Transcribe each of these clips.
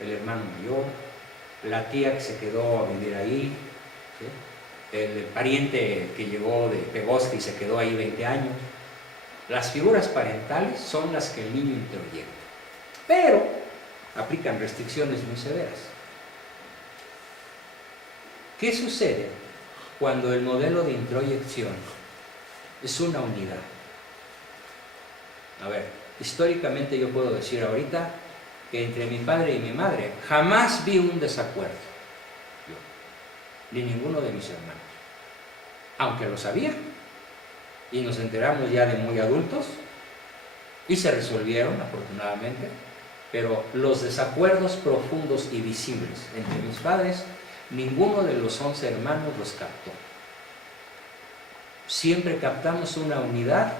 el hermano mayor, la tía que se quedó a vivir ahí, ¿sí? El pariente que llegó de Pegoste y se quedó ahí 20 años. Las figuras parentales son las que el niño introyecta, pero aplican restricciones muy severas. ¿Qué sucede cuando el modelo de introyección es una unidad? A ver, históricamente yo puedo decir ahorita que entre mi padre y mi madre jamás vi un desacuerdo, yo, ni ninguno de mis hermanos, aunque lo sabía, y nos enteramos ya de muy adultos, y se resolvieron afortunadamente, pero los desacuerdos profundos y visibles entre mis padres, ninguno de los 11 hermanos los captó. Siempre captamos una unidad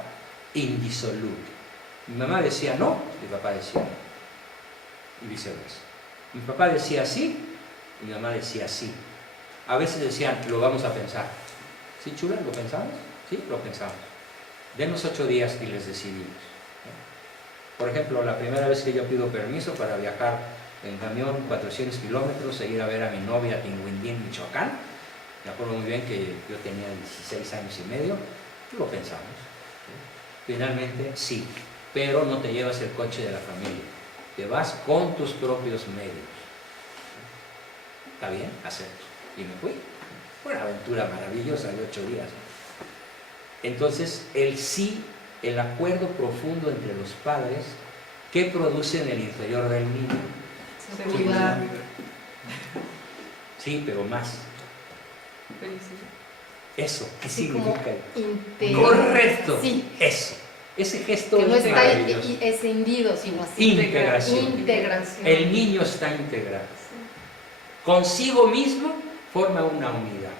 indisoluble. Mi mamá decía no, mi papá decía no, y viceversa. Mi papá decía sí, y mi mamá decía sí. A veces decían, lo vamos a pensar. ¿Sí, chula? ¿Lo pensamos? Sí, lo pensamos. Denos 8 días y les decidimos. Por ejemplo, la primera vez que yo pido permiso para viajar en camión 400 kilómetros e ir a ver a mi novia a Tinguindín, Michoacán, me acuerdo muy bien que yo tenía 16 años y medio, lo pensamos. Finalmente, sí, pero no te llevas el coche de la familia, te vas con tus propios medios. ¿Está bien? Acepto. Y me fui. Fue una aventura maravillosa de 8 días. Entonces, el sí, el acuerdo profundo entre los padres, ¿qué produce en el interior del niño? Seguridad. Sí, pero más. Felicidad. Eso, ¿qué Así significa? como Correcto. Sí. Eso. Ese gesto Que no es está maravilloso. escindido, sino así. Integración. Integración. El niño está integrado. Consigo mismo forma una unidad.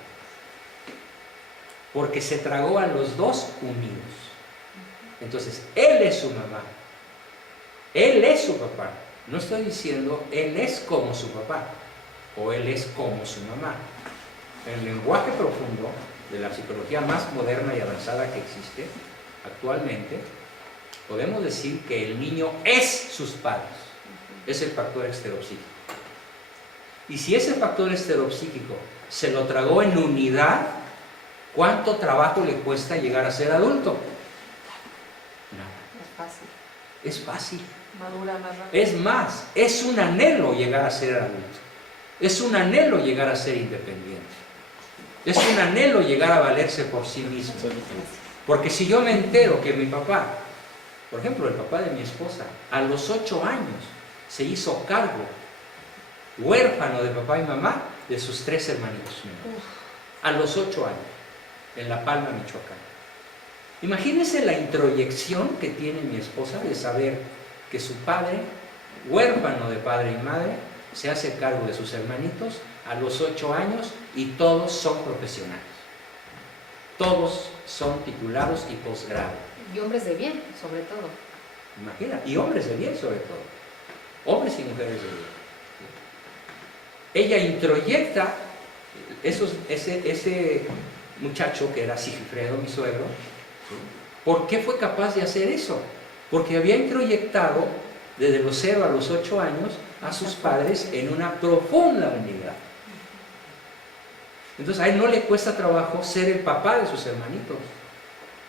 Porque se tragó a los dos unidos. Entonces, él es su mamá. Él es su papá. No estoy diciendo él es como su papá o él es como su mamá. En el lenguaje profundo de la psicología más moderna y avanzada que existe actualmente, podemos decir que el niño es sus padres. Es el factor estereopsíquico. Y si ese factor estereopsíquico se lo tragó en unidad, ¿cuánto trabajo le cuesta llegar a ser adulto? Nada. Es fácil. Es fácil. Madura más rápido. Es más, es un anhelo llegar a ser adulto. Es un anhelo llegar a ser independiente. Es un anhelo llegar a valerse por sí mismo. Porque si yo me entero que mi papá, por ejemplo, el papá de mi esposa, a los 8 años se hizo cargo, huérfano de papá y mamá, de sus 3 hermanitos menores. A los 8 años, en La Palma, Michoacán. Imagínense la introyección que tiene mi esposa de saber que su padre, huérfano de padre y madre, se hace cargo de sus hermanitos a los 8 años y todos son profesionales. Todos son titulados y posgrado. Y hombres de bien, sobre todo. Imagina, y hombres de bien sobre todo. Hombres y mujeres de bien. Ella introyecta ese muchacho que era Sigifredo, mi suegro. ¿Por qué fue capaz de hacer eso? Porque había introyectado desde los 0 a los 8 años a sus padres en una profunda unidad. Entonces a él no le cuesta trabajo ser el papá de sus hermanitos.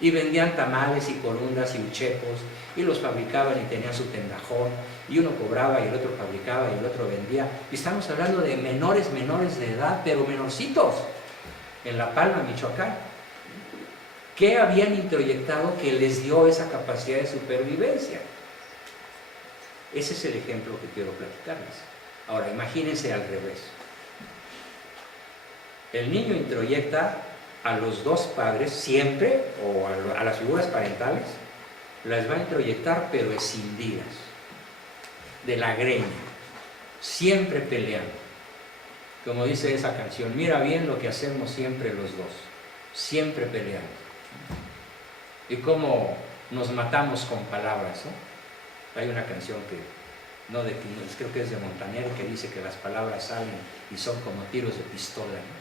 Y vendían tamales y corundas y uchepos, y los fabricaban y tenían su tendajón, y uno cobraba y el otro fabricaba y el otro vendía. Y estamos hablando de menores de edad, pero menorcitos, en La Palma, Michoacán. ¿Qué habían introyectado que les dio esa capacidad de supervivencia? Ese es el ejemplo que quiero platicarles. Ahora, imagínense al revés. El niño introyecta a los dos padres siempre, o a las figuras parentales, las va a introyectar pero escindidas, de la greña, siempre peleando. Como dice esa canción, mira bien lo que hacemos siempre los dos, siempre peleando. Y cómo nos matamos con palabras, ¿no? Hay una canción que, no de Quiñones, creo que es de Montaner, que dice que las palabras salen y son como tiros de pistola, ¿no?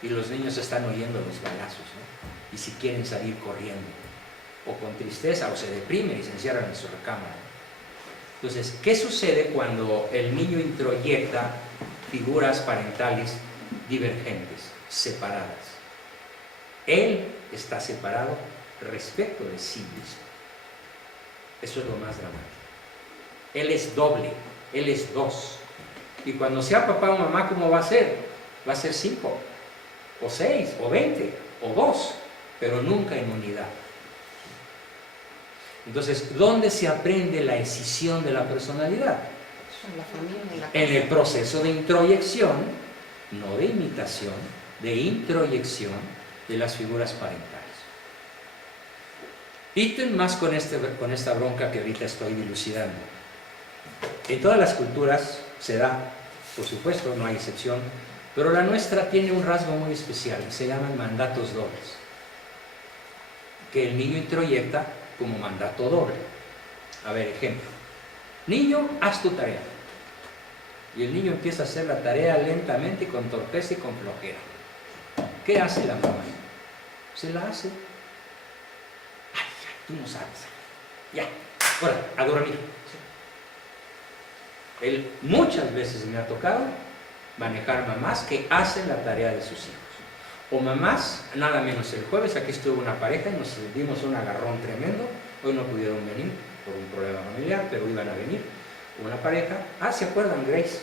Y los niños están oyendo los balazos, ¿no? Y si quieren salir corriendo, o con tristeza, o se deprimen y se encierran en su recámara, ¿no? Entonces, ¿qué sucede cuando el niño introyecta figuras parentales divergentes, separadas? Él está separado respecto de sí mismo. Eso es lo más dramático. Él es doble, él es dos. Y cuando sea papá o mamá, ¿cómo va a ser? Va a ser 5, o 6, o 20, o 2, pero nunca en unidad. Entonces, ¿dónde se aprende la escisión de la personalidad? En la familia, en la casa. En el proceso de introyección, no de imitación, de introyección de las figuras parentales. Ítem más con esta bronca que ahorita estoy dilucidando. En todas las culturas se da, por supuesto, no hay excepción, pero la nuestra tiene un rasgo muy especial, se llaman mandatos dobles, que el niño introyecta como mandato doble. A ver, ejemplo. Niño, haz tu tarea. Y el niño empieza a hacer la tarea lentamente, con torpeza y con flojera. ¿Qué hace la mamá? Se la hace. Ay, ya, tú no sabes. Ya, ahora, a dormir. Él muchas veces me ha tocado manejar mamás que hacen la tarea de sus hijos. O mamás, nada menos el jueves, aquí estuvo una pareja y nos dimos un agarrón tremendo. Hoy no pudieron venir por un problema familiar, pero iban a venir. Una pareja, ¿se acuerdan, Grace?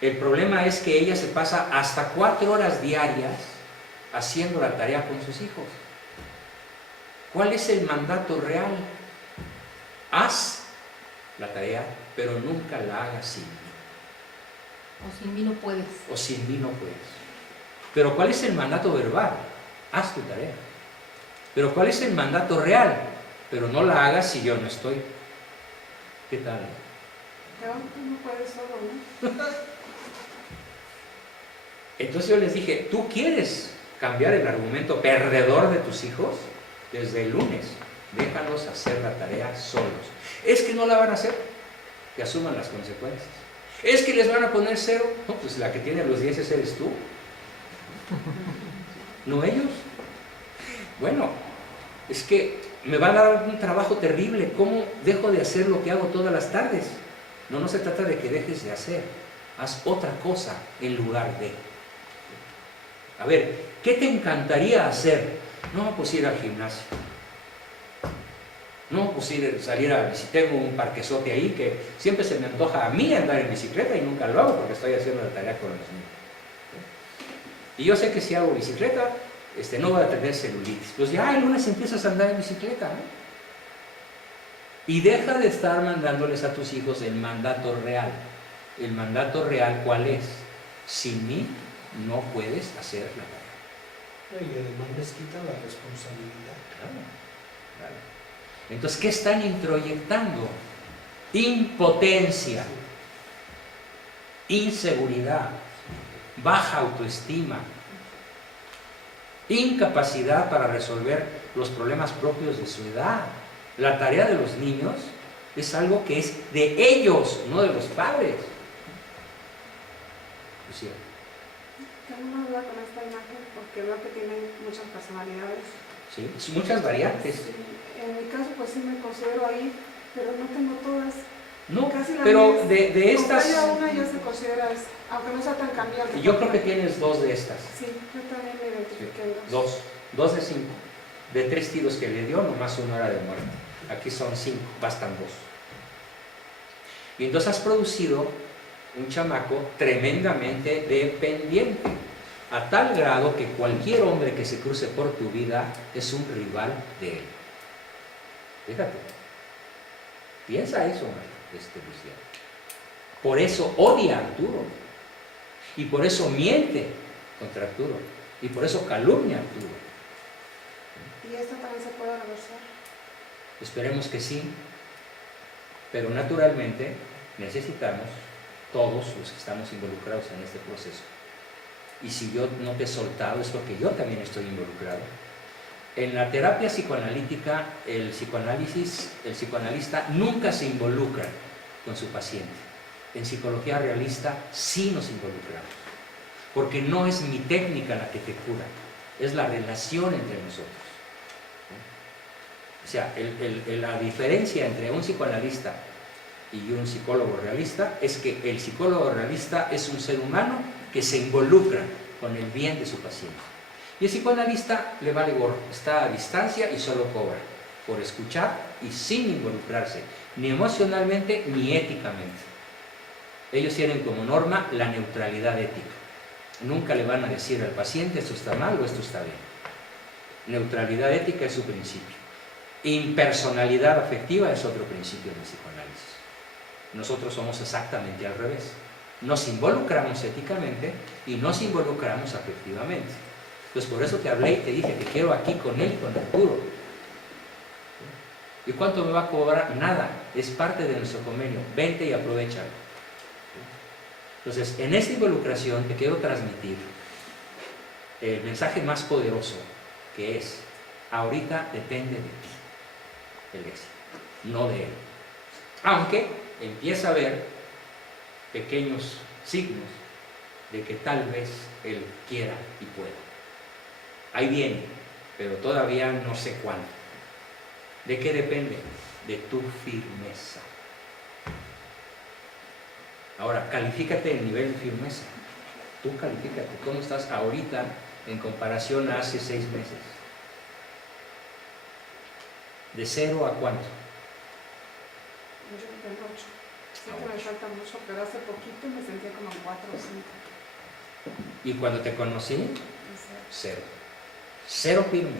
El problema es que ella se pasa hasta 4 horas diarias haciendo la tarea con sus hijos. ¿Cuál es el mandato real? Haz la tarea, pero nunca la hagas sin mí. O sin mí no puedes. O sin mí no puedes. Pero ¿cuál es el mandato verbal? Haz tu tarea. Pero ¿cuál es el mandato real? Pero no la hagas si yo no estoy. ¿Qué tal? Pero tú no puedes solo, ¿no? Entonces yo les dije, ¿tú quieres cambiar el argumento perdedor de tus hijos? Desde el lunes, déjalos hacer la tarea solos. Es que no la van a hacer, que asuman las consecuencias. Es que les van a poner 0. No, pues la que tiene los 10 eres tú. No ellos. Bueno, es que me va a dar un trabajo terrible. ¿Cómo dejo de hacer lo que hago todas las tardes? No se trata de que dejes de hacer. Haz otra cosa en lugar de. A ver, ¿qué te encantaría hacer? No, pues ir al gimnasio. No, pues salir a bicicleta. Tengo un parquezote ahí que siempre se me antoja a mí andar en bicicleta y nunca lo hago porque estoy haciendo la tarea con los niños. Y yo sé que si hago bicicleta, no voy a tener celulitis. Pues ya el lunes empiezas a andar en bicicleta, ¿no? Y deja de estar mandándoles a tus hijos el mandato real. El mandato real, ¿cuál es? Sin mí no puedes hacer la tarea. Y además les quita la responsabilidad. Claro. Entonces, ¿qué están introyectando? Impotencia, inseguridad, baja autoestima, incapacidad para resolver los problemas propios de su edad. La tarea de los niños es algo que es de ellos, no de los padres. ¿Sí? Tengo una duda con esta imagen porque veo que tiene muchas personalidades. ¿Sí? Muchas variantes. Sí, en mi caso, pues sí me considero ahí, pero no tengo todas. No, Casi la pero misma. de estas... Con cada una ya se considera, aunque no sea tan cambiante. Yo creo que tienes 2 de estas. Sí, yo también me identifiqué en 2. 2 de 5. De 3 tiros que le dio, nomás 1 era de muerte. Aquí son 5, bastan 2. Y entonces has producido un chamaco tremendamente dependiente, a tal grado que cualquier hombre que se cruce por tu vida es un rival de él. Fíjate. Piensa eso, Luciano. Por eso odia a Arturo. Y por eso miente contra Arturo. Y por eso calumnia a Arturo. ¿Y esto también se puede reversar? Esperemos que sí. Pero naturalmente necesitamos, todos los que estamos involucrados en este proceso. Y si yo no te he soltado, es porque yo también estoy involucrado. En la terapia psicoanalítica, el psicoanalista nunca se involucra con su paciente. En psicología realista sí nos involucramos. Porque no es mi técnica la que te cura, es la relación entre nosotros. O sea, la diferencia entre un psicoanalista y un psicólogo realista es que el psicólogo realista es un ser humano que se involucra con el bien de su paciente. Y el psicoanalista le vale gorro, está a distancia y solo cobra por escuchar y sin involucrarse, ni emocionalmente ni éticamente. Ellos tienen como norma la neutralidad ética. Nunca le van a decir al paciente esto está mal o esto está bien. Neutralidad ética es su principio. Impersonalidad afectiva es otro principio del psicoanálisis. Nosotros somos exactamente al revés. Nos involucramos éticamente y nos involucramos afectivamente. Pues por eso te hablé y te dije, te quiero aquí con él y con Arturo. ¿Y cuánto me va a cobrar? Nada, es parte de nuestro convenio. Vente y aprovecha. Entonces, en esta involucración te quiero transmitir el mensaje más poderoso, que es, ahorita depende de ti el éxito, no de él. Aunque empieza a haber pequeños signos de que tal vez él quiera y pueda. Ahí viene, pero todavía no sé cuándo. ¿De qué depende? De tu firmeza. Ahora, califícate el nivel de firmeza. Tú califícate. ¿Cómo estás ahorita en comparación a hace 6 meses? ¿De 0 a cuánto? Yo creo que en 8. Sí que me falta mucho, pero hace poquito me sentía como en 4 o 5. Y cuando te conocí, No 0. 0 firme.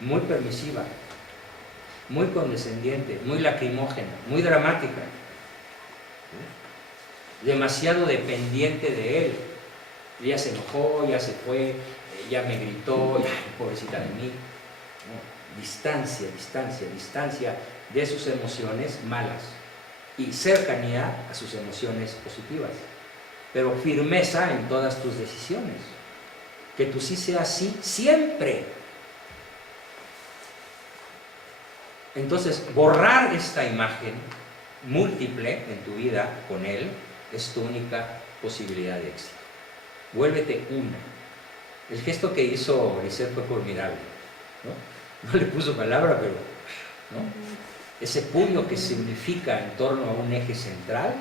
Muy permisiva, muy condescendiente, muy lacrimógena, muy dramática. Demasiado dependiente de él. Ya se enojó, ya se fue, ya me gritó, ya, pobrecita de mí. No, distancia, distancia, distancia de sus emociones malas y cercanía a sus emociones positivas. Pero firmeza en todas tus decisiones. Que tú sí seas sí siempre. Entonces, borrar esta imagen múltiple en tu vida con él es tu única posibilidad de éxito. Vuélvete una. El gesto que hizo Lisette fue formidable, ¿no? No le puso palabra, pero ¿no? Ese puño que se unifica en torno a un eje central,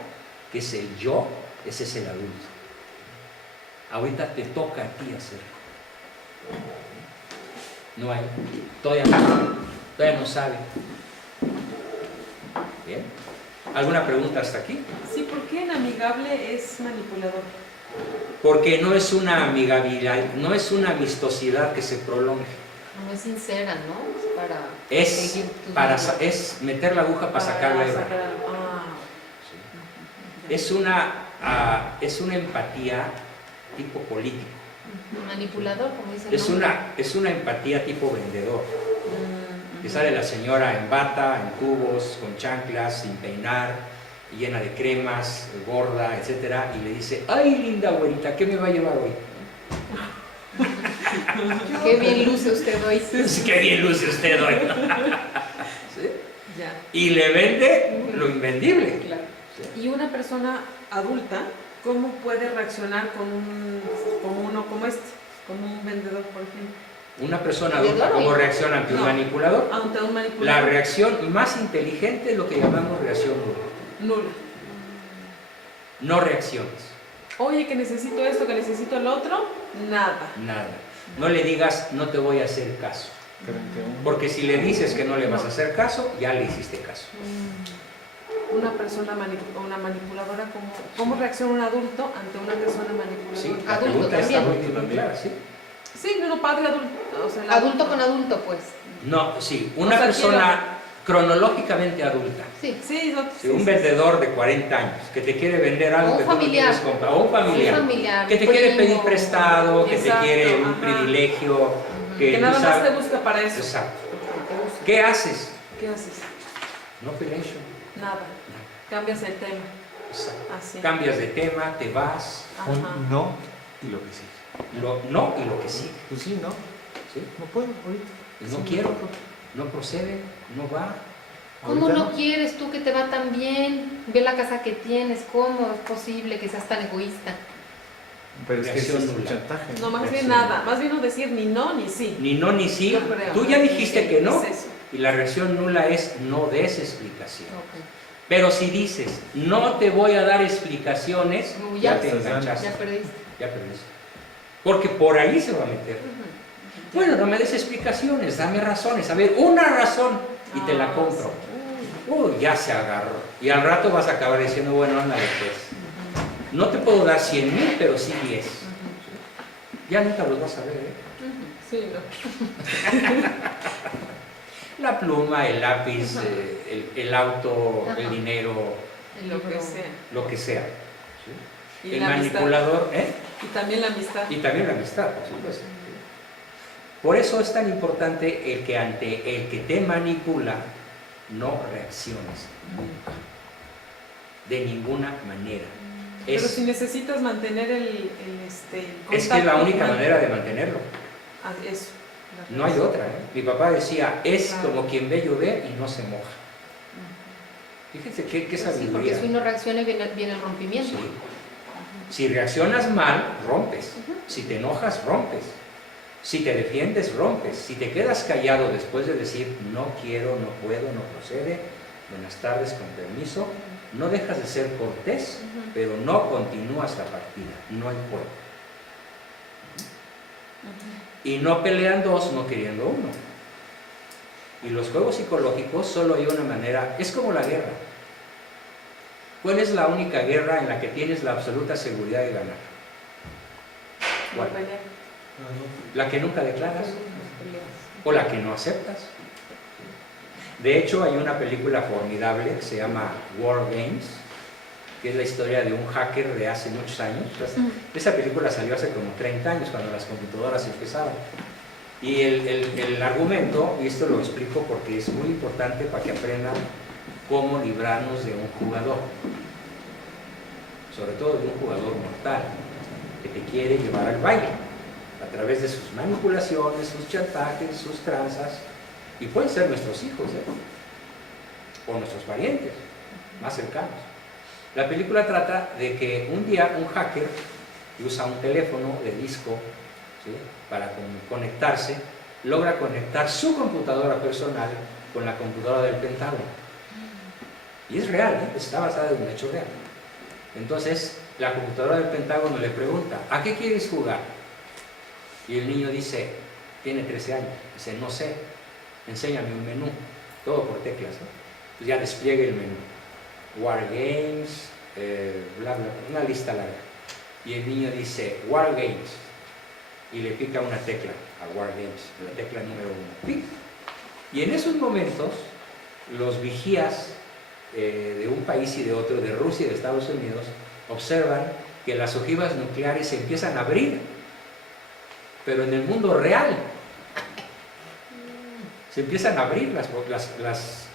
que es el yo, ese es el adulto. Ahorita te toca a ti hacerlo. No hay, todavía no sabe. Bien. ¿Alguna pregunta hasta aquí? Sí, ¿por qué el amigable es manipulador? Porque no es una amigabilidad, no es una amistosidad que se prolongue. No es sincera, ¿no? Es seguir tus para reglas. es meter la aguja para sacar la hebra. Sí. Es una empatía tipo político. Manipulador, como dice el Es nombre. una empatía tipo vendedor. Que sale la señora en bata, en tubos, con chanclas, sin peinar, llena de cremas, gorda, etcétera, y le dice, ay linda güerita, ¿qué me va a llevar hoy? Qué bien luce usted hoy. Qué bien luce usted hoy. ¿Sí? Ya. Y le vende lo invendible. Claro. ¿Sí? Y una persona adulta, ¿cómo puede reaccionar con uno como este? Como un vendedor, por ejemplo. Una persona adulta, ¿cómo reacciona ante un No. manipulador? Ante un La manipulador. reacción más inteligente es lo que llamamos reacción nula. Nula. No reacciones, Oye, que necesito esto, que necesito el otro. Nada. nada. No le digas, no te voy a hacer caso. Porque si le dices que no le vas a hacer caso, ya le hiciste caso. Una persona una manipuladora, ¿cómo reacciona un adulto ante una persona manipuladora? Sí, la Adulto pregunta está también. muy clara, ¿sí? Sí, no, padre adulto. O sea, Adulto con adulto, pues. No, sí, una O sea, persona cronológicamente adulta. Sí. Sí, Sí, un vendedor de 40 años que te quiere vender algo O un que tú no familiar. quieres comprar, o un familiar, Un familiar, que te un quiere primo. pedir prestado, que Exacto, te quiere un ajá. privilegio, que Que tú nada más sabes- te busca para eso. Exacto. ¿Qué haces? ¿Qué haces? No pelees. Nada. Cambias el tema. Exacto. Así. Cambias de tema, te vas, Ajá. Un no y lo que sí. no y lo que sí. Pues sí, ¿no? ¿Sí? No puedo ahorita. No Sí, quiero, no procede, no va. ¿Cómo Ahorita no quieres tú que te va tan bien? Ve la casa que tienes, ¿cómo es posible que seas tan egoísta? Pero es que Reacción eso es nula. chantaje. No, más bien Reacción. nada. Más bien no decir ni no ni sí. Ni no ni sí. Yo creo. Tú ya dijiste que no. Es eso. Y la reacción nula es no des explicación. Ok. Pero si dices, no te voy a dar explicaciones, Como ya ya, te enganchaste, ya perdiste. ya perdiste. Porque por ahí se va a meter. Ujú. Bueno, no me des explicaciones, dame razones. A ver, una razón y te la compro. Uy, ya se agarró. Y al rato vas a acabar diciendo, bueno, ándale pues. No te puedo dar 100,000, pero sí 10. Ya nunca los vas a ver, ¿eh? Sí, no. La pluma, el lápiz, el auto, el Ajá. dinero, Lo que sea. lo que sea. ¿sí? Y El la amistad. manipulador, ¿eh? Y también la amistad. Y también la amistad, por supuesto. Por eso es tan importante el que ante el que te manipula no reacciones nunca. De ninguna manera. Pero Es, si necesitas mantener el es que contacto es la única humano. manera de mantenerlo. Ah, eso. la No hay relación. otra. ¿eh? Mi papá decía, es Claro. como quien ve llover y no se moja. Fíjense qué Pues sí, porque sabiduría. si uno reacciona viene el rompimiento. Sí. Si reaccionas mal, rompes. Si te enojas, rompes. Si te defiendes, rompes. Si te quedas callado después de decir no quiero, no puedo, no procede, buenas tardes, con permiso, no dejas de ser cortés, Ujú. pero no continúas la partida. No hay juego. Y no pelean dos, no queriendo uno. Y los juegos psicológicos solo hay una manera, es como la guerra. ¿Cuál es la única guerra en la que tienes la absoluta seguridad de ganar? ¿Cuál? No pelear. La que nunca declaras o la que no aceptas. De hecho, hay una película formidable que se llama War Games, que es la historia de un hacker de hace muchos años. Esa película salió hace como 30 años, cuando las computadoras empezaban. Y el argumento, y esto lo explico porque es muy importante para que aprendan cómo librarnos de un jugador, sobre todo de un jugador mortal, que te quiere llevar al baile, a través de sus manipulaciones, sus chantajes, sus tranzas, y pueden ser nuestros hijos, o nuestros parientes más cercanos. La película trata de que un día un hacker que usa un teléfono de disco, ¿sí?, para conectarse, logra conectar su computadora personal con la computadora del Pentágono. Y es real, está basada en un hecho real. Entonces, la computadora del Pentágono le pregunta, ¿a qué quieres jugar? Y el niño dice, tiene 13 años, dice, no sé, enséñame un menú, todo por teclas, ¿no? Pues ya despliegue el menú. War Games, bla, bla, una lista larga. Y el niño dice, War Games, y le pica una tecla a War Games, la tecla número 1. ¡Pic! Y en esos momentos, los vigías de un país y de otro, de Rusia y de Estados Unidos, observan que las ojivas nucleares se empiezan a abrir, pero en el mundo real. Se empiezan a abrir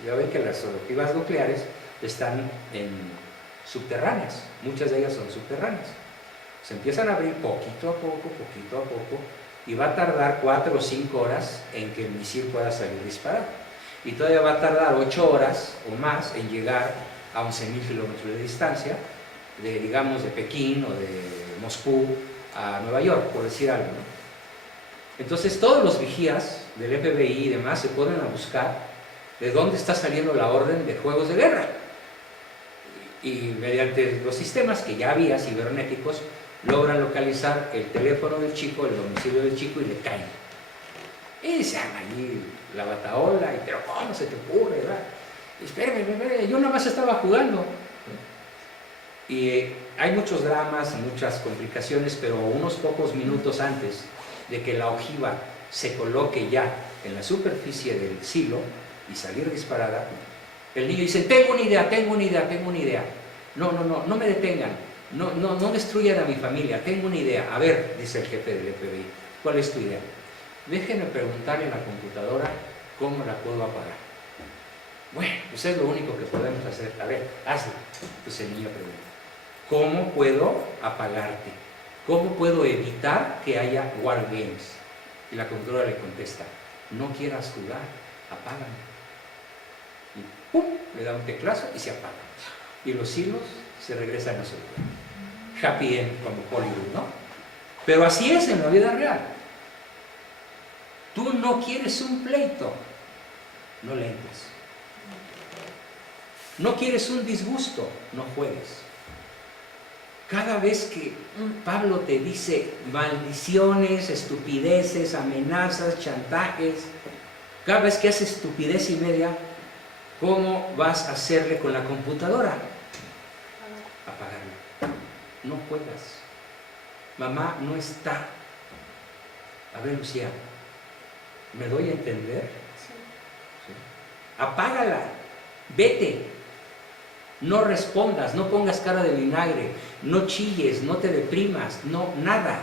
ya ven que las ojivas nucleares están subterráneas, muchas de ellas son subterráneas. Se empiezan a abrir poquito a poco, y va a tardar 4 o 5 horas en que el misil pueda salir disparado. Y todavía va a tardar 8 horas o más en llegar a 11.000 kilómetros de distancia, digamos de Pekín o de Moscú a Nueva York, por decir algo, ¿no? Entonces todos los vigías del FBI y demás se ponen a buscar de dónde está saliendo la orden de juegos de guerra. Y mediante los sistemas que ya había cibernéticos, logran localizar el teléfono del chico, el domicilio del chico, y le caen. Y se arma allí la batahola, y pero ¿cómo se te ocurre, verdad? Espérame, yo nada más estaba jugando. Y hay muchos dramas, muchas complicaciones, pero unos pocos minutos antes de que la ojiva se coloque ya en la superficie del silo y salir disparada, el niño dice, tengo una idea. No me detengan, no destruyan a mi familia, tengo una idea. A ver, dice el jefe del FBI, ¿cuál es tu idea? Déjenme preguntarle a la computadora cómo la puedo apagar. Bueno, pues es lo único que podemos hacer. A ver, hazlo. Entonces el niño pregunta, ¿cómo puedo apagarte? ¿Cómo puedo evitar que haya War Games? Y la computadora le contesta, no quieras jugar, apágame. Y ¡pum!, le da un teclazo y se apaga. Y los hilos se regresan a su lugar. Happy end, como Hollywood, ¿no? Pero así es en la vida real. Tú no quieres un pleito. no le entres. No quieres un disgusto, no juegues. Cada vez que Pablo te dice maldiciones, estupideces, amenazas, chantajes, cada vez que haces estupidez y media, ¿cómo vas a hacerle con la computadora? Apagarla. No juegas. Mamá no está. A ver, Lucía, ¿me doy a entender? Sí. ¿Sí? Apágala. Vete. No respondas, no pongas cara de vinagre, no chilles, no te deprimas, no, nada.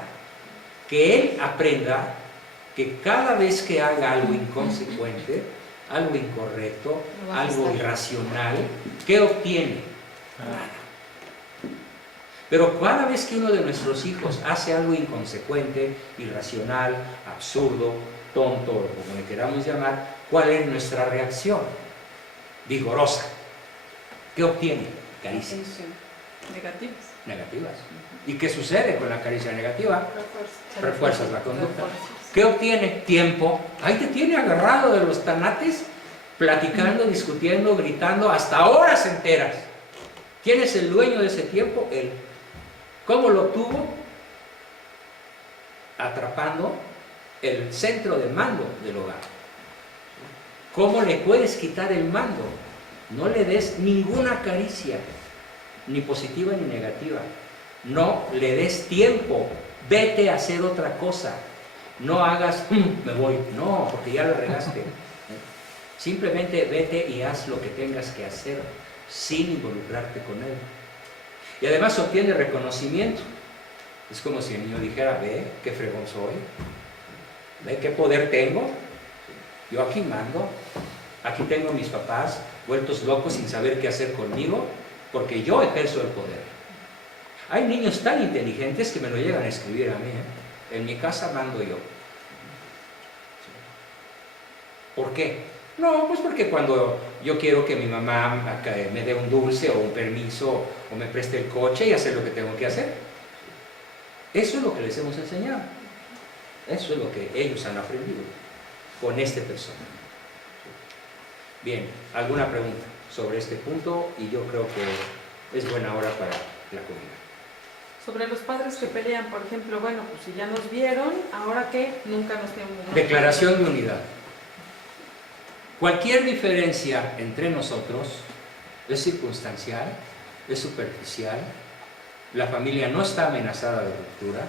Que él aprenda que cada vez que haga algo inconsecuente, algo incorrecto, No va a algo estar. irracional, ¿qué obtiene? Nada. Pero cada vez que uno de nuestros hijos hace algo inconsecuente, irracional, absurdo, tonto, o como le queramos llamar, ¿cuál es nuestra reacción? Vigorosa. ¿Qué obtiene? Caricias Negativas. negativas. ¿Y qué sucede con la caricia negativa? Refuerzas la conducta. Refuerzas. ¿Qué obtiene? Tiempo. Ahí te tiene agarrado de los tanates, platicando, discutiendo, gritando, hasta horas enteras. ¿Quién es el dueño de ese tiempo? Él. ¿Cómo lo tuvo? Atrapando el centro de mando del hogar. ¿Cómo le puedes quitar el mando? No le des ninguna caricia, ni positiva ni negativa. No le des tiempo. Vete a hacer otra cosa. No hagas, me voy. No, porque ya lo regaste. Simplemente vete y haz lo que tengas que hacer sin involucrarte con él. Y además obtiene reconocimiento. Es como si el niño dijera, ve, qué fregón soy. Ve, qué poder tengo. Yo aquí mando. Aquí tengo a mis papás vueltos locos sin saber qué hacer conmigo, porque yo ejerzo el poder. Hay niños tan inteligentes que me lo llegan a escribir a mí. En mi casa mando yo. ¿Por qué? No, pues porque cuando yo quiero que mi mamá me dé un dulce o un permiso o me preste el coche y hacer lo que tengo que hacer. Eso es lo que les hemos enseñado. Eso es lo que ellos han aprendido con este personaje. Bien, ¿alguna pregunta sobre este punto? Y yo creo que es buena hora para la comida. Sobre los padres que pelean, por ejemplo, bueno, pues si ya nos vieron, ¿ahora qué? Nunca nos tenemos. Declaración de unidad. Cualquier diferencia entre nosotros es circunstancial, es superficial. La familia no está amenazada de ruptura.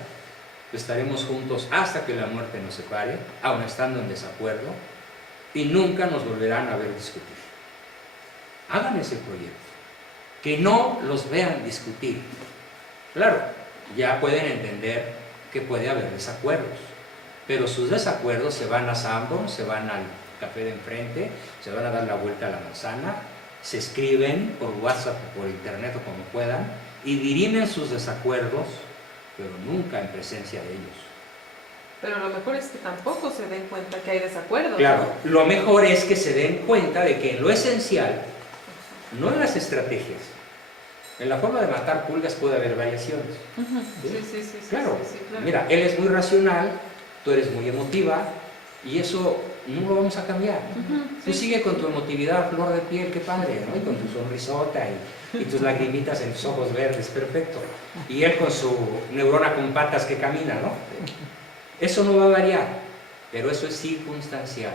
Estaremos juntos hasta que la muerte nos separe, aun estando en desacuerdo, y nunca nos volverán a ver discutir. Hagan ese proyecto. Que no los vean discutir. Claro, ya pueden entender que puede haber desacuerdos, pero sus desacuerdos se van a Sanborn, se van al café de enfrente, se van a dar la vuelta a la manzana, se escriben por WhatsApp o por internet o como puedan y dirimen sus desacuerdos, pero nunca en presencia de ellos. Pero lo mejor es que tampoco se den cuenta que hay desacuerdos. Claro, lo mejor es que se den cuenta de que en lo esencial, no en las estrategias, en la forma de matar pulgas puede haber variaciones. Sí. Claro, Sí, claro. mira, él es muy racional, tú eres muy emotiva y eso no lo vamos a cambiar. Tú sigue con tu emotividad a flor de piel, qué padre, ¿no? Y con tu sonrisota y tus lagrimitas en tus ojos verdes, perfecto. Y él con su neurona con patas que camina, ¿no? Eso no va a variar, pero eso es circunstancial.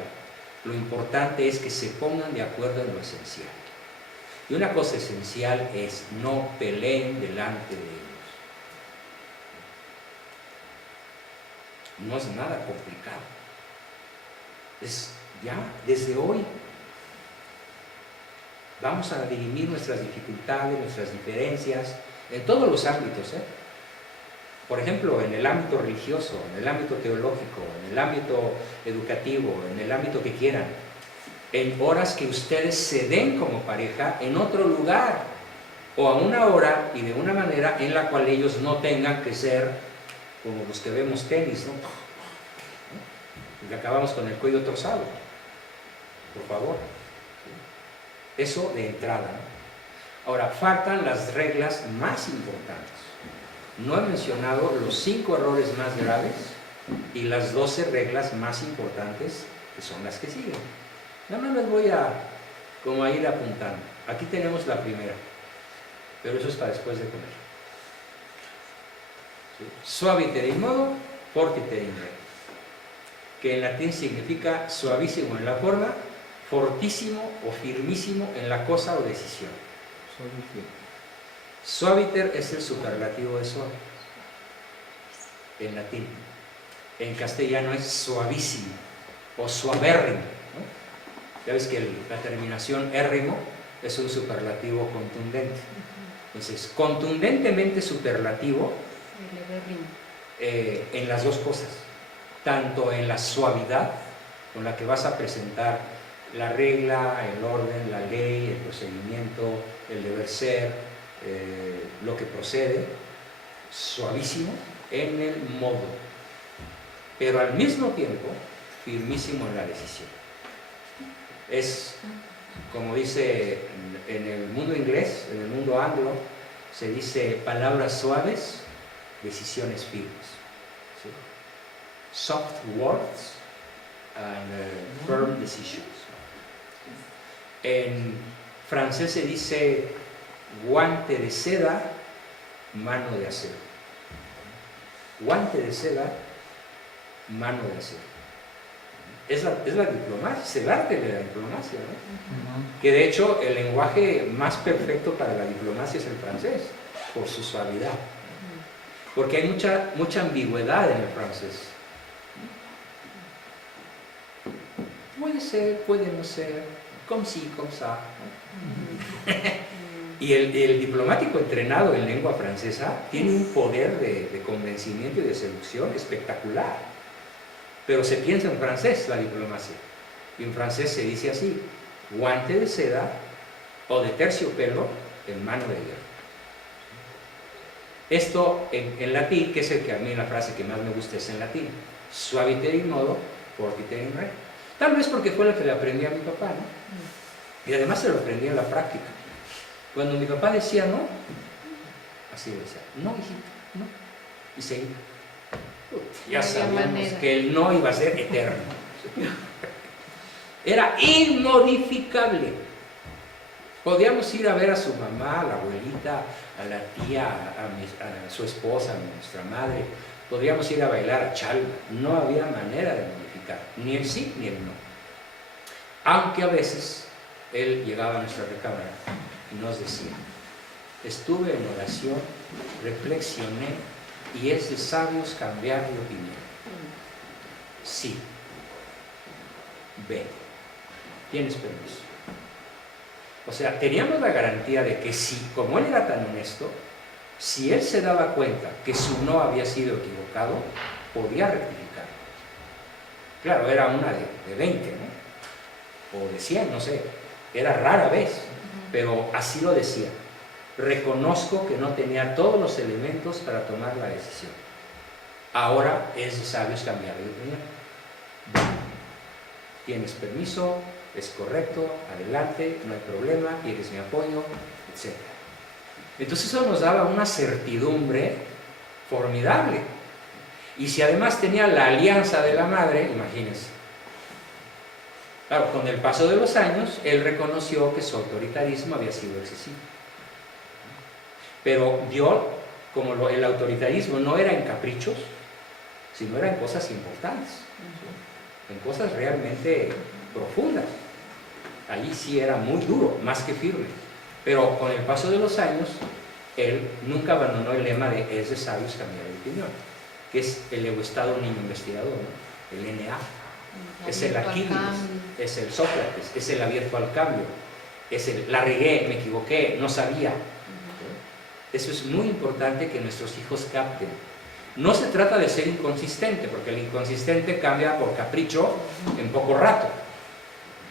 Lo importante es que se pongan de acuerdo en lo esencial. Y una cosa esencial es no peleen delante de ellos. No es nada complicado. Es ya, desde hoy. Vamos a dirimir nuestras dificultades, nuestras diferencias, en todos los ámbitos, ¿eh? Por ejemplo, en el ámbito religioso, en el ámbito teológico, en el ámbito educativo, en el ámbito que quieran, en horas que ustedes se den como pareja en otro lugar, o a una hora y de una manera en la cual ellos no tengan que ser como los que vemos tenis, ¿no? Y acabamos con el cuello trozado. Por favor. Eso de entrada, ¿no? Ahora, faltan las reglas más importantes. No he mencionado los 5 errores más graves y las 12 reglas más importantes, que son las que siguen. Nada más les voy a como a ir apuntando. Aquí tenemos la primera, pero eso es para después de comer. ¿Sí? Suaviter in modo, fortiter in re, que en latín significa suavísimo en la forma, fortísimo o firmísimo en la cosa o decisión. Suaviter es el superlativo de suave en latín. En castellano es suavísimo o suavérrimo, ¿no? Ya ves que la terminación érrimo es un superlativo contundente. Entonces, contundentemente superlativo en las dos cosas, tanto en la suavidad con la que vas a presentar la regla, el orden, la ley, el procedimiento, el deber ser, lo que procede, suavísimo en el modo, pero al mismo tiempo firmísimo en la decisión. Es, como dice en el mundo inglés, en el mundo anglo, se dice palabras suaves, decisiones firmes. ¿Sí? Soft words and firm decisions. En francés se dice guante de seda, mano de acero. Guante de seda, mano de acero. Es la diplomacia, es el arte de la diplomacia, ¿no? Que de hecho el lenguaje más perfecto para la diplomacia es el francés, por su suavidad. Porque hay mucha ambigüedad en el francés. Puede ser, puede no ser, como si, como ça. Y el diplomático entrenado en lengua francesa tiene un poder de convencimiento y de seducción espectacular. Pero se piensa en francés la diplomacia. Y en francés se dice así: guante de seda o de terciopelo en mano de hierro. Esto en latín, que es el que a mí la frase que más me gusta es en latín: suaviter in modo, fortiter in re. Tal vez porque fue lo que le aprendí a mi papá, ¿no? Y además se lo aprendí en la práctica. Cuando mi papá decía no, así lo decía: no, hijito, no. Y se iba. Ya sabíamos que el no iba a ser eterno. Era inmodificable. Podíamos ir a ver a su mamá, a la abuelita, a la tía, a su esposa, a nuestra madre. Podríamos ir a bailar a Chalma. No había manera de modificar, ni el sí ni el no. Aunque a veces él llegaba a nuestra recámara y nos decía: estuve en oración, reflexioné, y es de sabios cambiar de opinión. Sí. Ve. Tienes permiso. O sea, teníamos la garantía de que si, como él era tan honesto, si él se daba cuenta que su no había sido equivocado, podía rectificar. Claro, era una de 20, ¿no? O de 100, no sé. Era rara vez, pero así lo decía. Reconozco que no tenía todos los elementos para tomar la decisión. Ahora es de sabios cambiar de opinión. Tienes permiso, es correcto, adelante, no hay problema, tienes mi apoyo, etc. Entonces eso nos daba una certidumbre formidable. Y si además tenía la alianza de la madre, imagínense. Claro, con el paso de los años, él reconoció que su autoritarismo había sido excesivo. Pero dio, como el autoritarismo no era en caprichos, sino era en cosas importantes, en cosas realmente profundas. Allí sí era muy duro, más que firme. Pero con el paso de los años, él nunca abandonó el lema de es de sabios cambiar de opinión, que es el egoestado niño investigador, ¿no? El NA. Es el Aquiles, es el Sócrates, es el abierto al cambio, es el la regué, me equivoqué, no sabía. Eso es muy importante que nuestros hijos capten. No se trata de ser inconsistente, porque el inconsistente cambia por capricho en poco rato.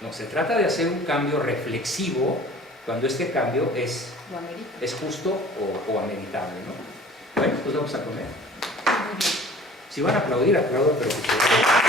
No, se trata de hacer un cambio reflexivo cuando este cambio es justo o ameritable, ¿no? Bueno, pues vamos a comer. Si van a aplaudir, aplaudan, pero que se